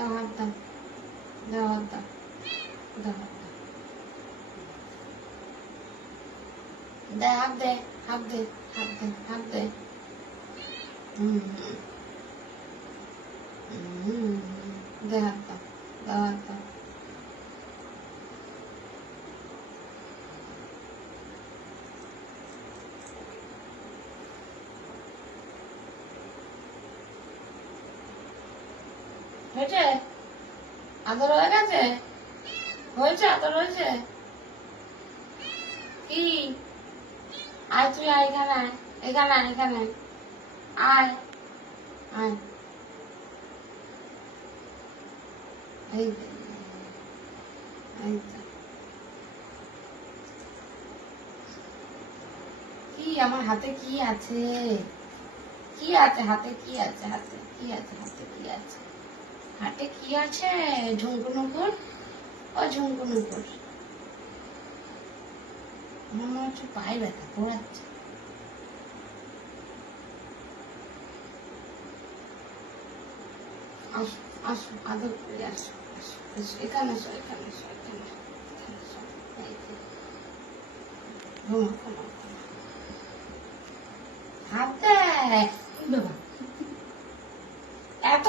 দাও হাত দাও, দাও হাত দাও, দাও হাত দাও, দে হাত দে, হাত দে, হাত দে, হাত দে। দে হাত দাও, দাও হাত দাও। হয়েছে? আদর হয়ে গেছে? হয়েছে? আদর হয়েছে? কি? আয় তুই, আয় এখানে, আয় এখানে, আয় এখানে, আয় আয়। এই এই কি আমার হাতে কি আছে? কি আছে হাতে? কি আছে হাতে? কি আছে হাতে? কি আছে হাতে? কি আছে? ঝুমকু নুকুর, ও ঝুমকু নুকুর, আমার মনে হচ্ছে পায়ে ব্যথা পড়াচ্ছে। আসো আসো, আদর করে আসো, আসো আসো, এখানে আসো, এখানে আসো, এখানে আসো, এখানে আসো। এই যে, ঘুমা ঘুমা ঘুমা। হাত দেয় বাবা, এত